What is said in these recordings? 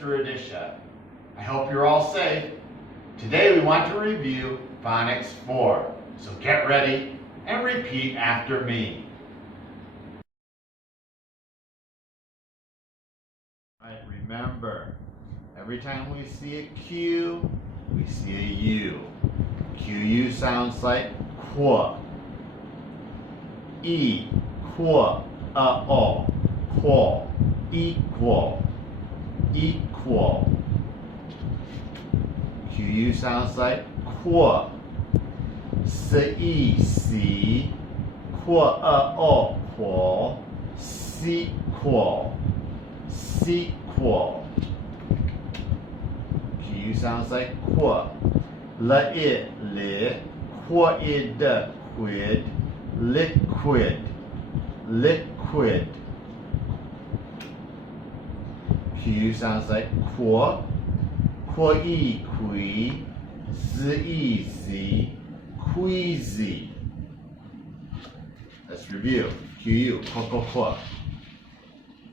Mr. Adisha. I hope you're all safe. Today we want to review Phonics 4, so get ready and repeat after me. All right, remember, every time we see a Q, we see a U. QU sounds like qu. E, qu, o, qual, equal, equal. QU sounds like qu. Si, si, qu, o, qual, sequel, sequel. QU sounds like qu. La, it, li, quid, quid, liquid, liquid. QU sounds like qu, qui, qui, zi, zi, queasy. Let's review. QU, qu.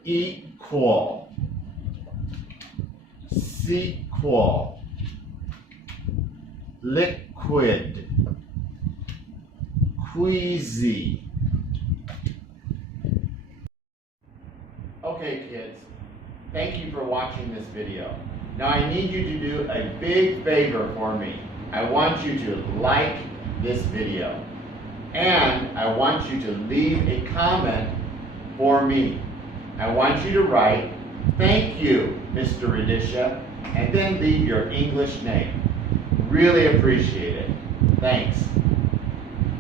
Equal, sequel, liquid, queasy. Okay, kids, thank you for watching this video. Now I need you to do a big favor for me. I want you to like this video, and I want you to leave a comment for me. I want you to write, "Thank you, Mr. Adisha," and then leave your English name. Really appreciate it. Thanks.